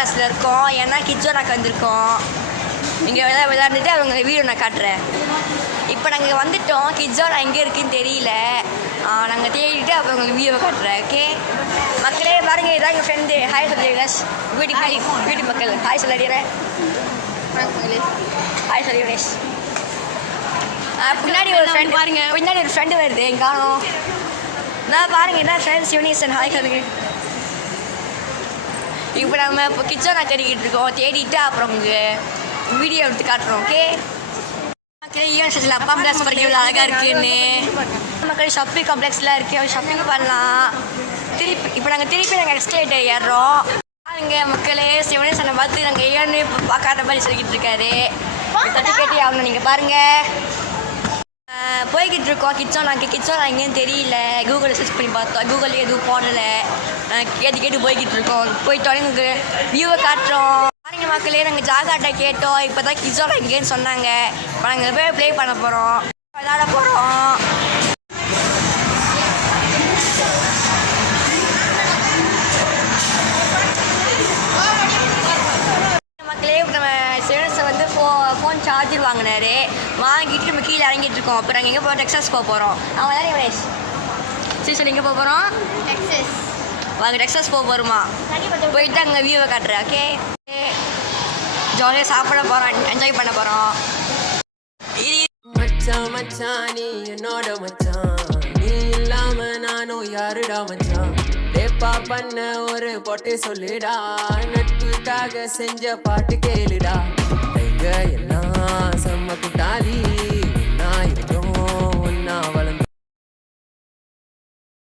கிளாஸில் இருக்கோம். ஏன்னா கிட்ஸோனாக்கு வந்திருக்கோம். இங்கே விளையாண்டுட்டு அவங்க வீடியோ நான் காட்டுறேன். இப்போ நாங்கள் வந்துட்டோம். கிட்ஸோனா எங்கே இருக்குன்னு தெரியல. நாங்கள் தேடிட்டு அப்புறம் உங்களுக்கு வீடியோவை காட்டுறேன். ஓகே மக்களே பாருங்கள், இதான் எங்கள் ஃப்ரெண்டு. ஹாய் சொல்லிடுறேன். வீட்டு மக்கள் ஹாய் சொல்லிடுறேன். ஹாய் சொல்லிடுறேன். பின்னாடி ஒரு ஃப்ரெண்டு பாருங்க, பின்னாடி ஒரு ஃப்ரெண்டு வருது எங்க காணோம். நான் பாருங்க என்ன ஃப்ரெண்ட்ஸ் யூனிசன் ஹாய் சொல்லுங்க. இப்போ நம்ம இப்போ கிட்ஸோனா தேடிக்கிட்டு இருக்கோம். தேடிட்டு அப்புறம் உங்களுக்கு வீடியோ எடுத்து காட்டுறோம். ஓகே மக்களே அப்பா கிளாஸ் படிக்க அழகாக இருக்குன்னு மக்கள் ஷாப்பிங் காம்ப்ளெக்ஸ்லாம் இருக்குது. ஷாப்பிங் பண்ணலாம். இப்போ நாங்கள் திருப்பி எஸ்கலேட்டர் ஏறுறோம். பாருங்க மக்களே சிவனேசனை பார்த்து நாங்கள் ஏன்னு பார்க்காத மாதிரி சொல்லிக்கிட்டு இருக்காரு. டிக்கெட்டே ஆகணும். நீங்கள் பாருங்கள் போய்கிட்டு இருக்கோம். கிட்ஸோனா எங்கேன்னு தெரியல. கூகுளில் சர்ச் பண்ணி பார்த்தோம். கூகுளில் எதுவும் போடலை. கேட்டு போய்கிட்டு இருக்கோம். போயிட்டோன்னே உங்களுக்கு வியூவை காட்டுறோம். பாருங்க மக்களே நாங்கள் ஜாகாட்டை கேட்டோம். இப்போ தான் கிட்ஸோனா எங்கேன்னு சொன்னாங்க. இப்போ நாங்கள் போய் ப்ளே பண்ண போகிறோம், விளையாட போகிறோம். ஃபோன் சார்ஜர் வாங்கினாரு. வாங்கிட்டு நம்ம கீழே இறங்கிட்டு இருக்கோம். அப்புறம் நாங்கள் எங்கே போகிறோம்? டெக்ஸாஸ் போக போகிறோம். அவன் எல்லாரையும் வயசு சரி சொல்லி எங்கே போக போகிறோம்? டெக்ஸாஸ். வாங்க டெக்ஸாஸ் போக போகிறோமா? போயிட்டு அங்கே வியூவை காட்டுறேன். ஓகே ஜாலியாக சாப்பிட போகிறோம், என்ஜாய் பண்ண போகிறோம். மச்சான் மச்சான் நீ என்னோட மச்சான், நீ இல்லாமல் நானும் யாருடா மச்சான். ரேப்பா பண்ண ஒரு பொட்டை சொல்லுடா, நட்புக்காக செஞ்ச பாட்டு கேளுடா. எல்லாம் செம்ம குட்டாளி